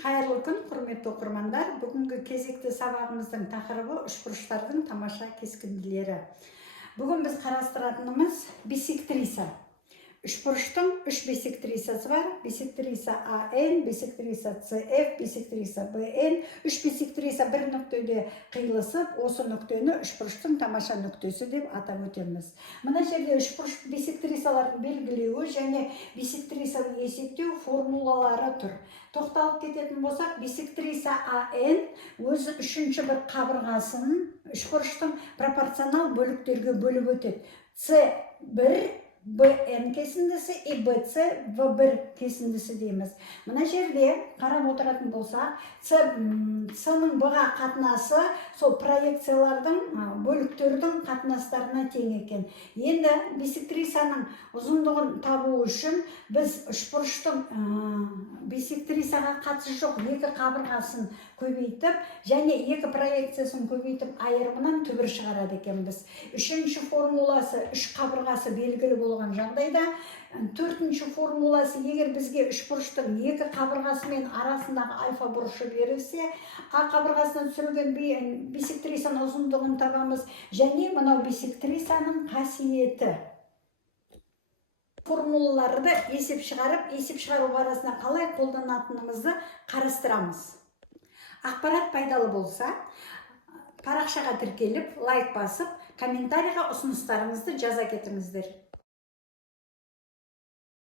Қайырлы күн, құрметті оқырмандар. Бүгінгі кезекті сабағымыздың тақырыбы үшбұрыштардың тамаша кескінділері. Бүгін біз қарастыратынымыз бисектриса. Үшбұрыштың үш бисектрисасы бар. Бисектриса АН, бисектриса СФ, бисектриса БН. Үш бисектриса бір нүктеде қиылысып, осы нүктені үшбұрыштың тамаша нүктесі деп атап өтеміз. Мына жерде үшбұрыш бисектрисалардың белгілеуі және бисектрисаны есептеу формулалары тұр. Тоқталып кететін болсақ, бисектриса АН өзі үшінші бір қабырғасын үшбұрыштың пропорционал бөліктерге бөліп өтеді. С1 БН кесіндісі и БЦ В1 кесіндісі дейміз. Мына жерде қарап отыратын болсақ, С-ның Б-ға қатынасы сол проекциялардың, бөліктердің қатынастарына тең екен. Енді бисектрисаның ұзындығын табу үшін біз үшбұрыштың бисектрисаға қатысы жоқ екі қабырғасын көбейтіп, және екі проекциясын көбейтіп айырымынан түбір шығарады екенбіз. Үшінші формуласы үш қабырғасы белгілі болған жағдайда, төртінші формуласы егер бізге үшбұрыштың екі қабырғасы мен арасындағы альфа бұрышы берілсе, А қабырғасынан түсірілген бисектрисаның ұзындығын табамыз, және мынау бисектрисаның қасиеті. Формулаларды есеп шығарып, есеп шығару барысында қалай қолданатынымызды қарастырамыз. Ақпарат пайдалы болса, парақшаға тіркеліп, лайк басып, комментарийға ұсыныстарыңызды жаза кетіңіздер.